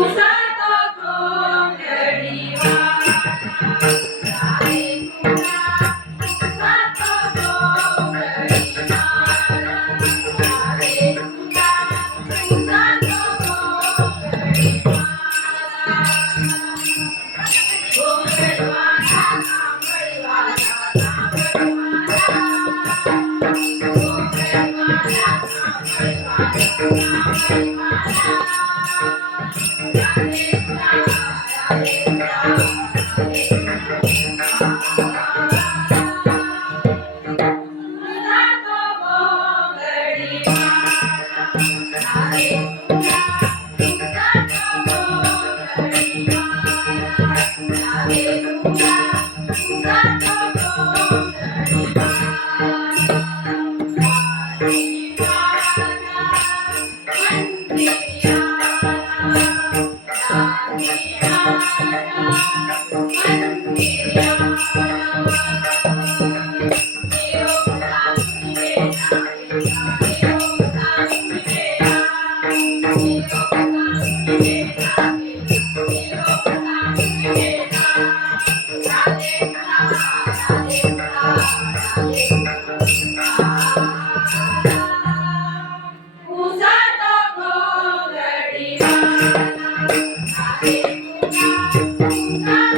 Você Amém.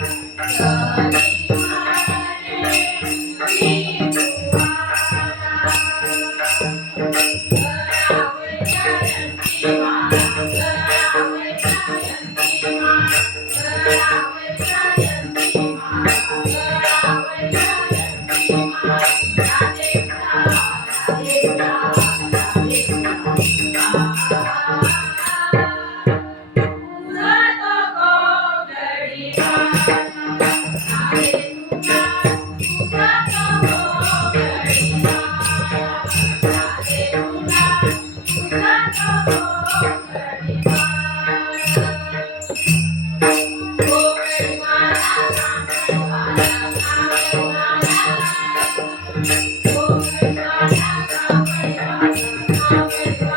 Música Amén.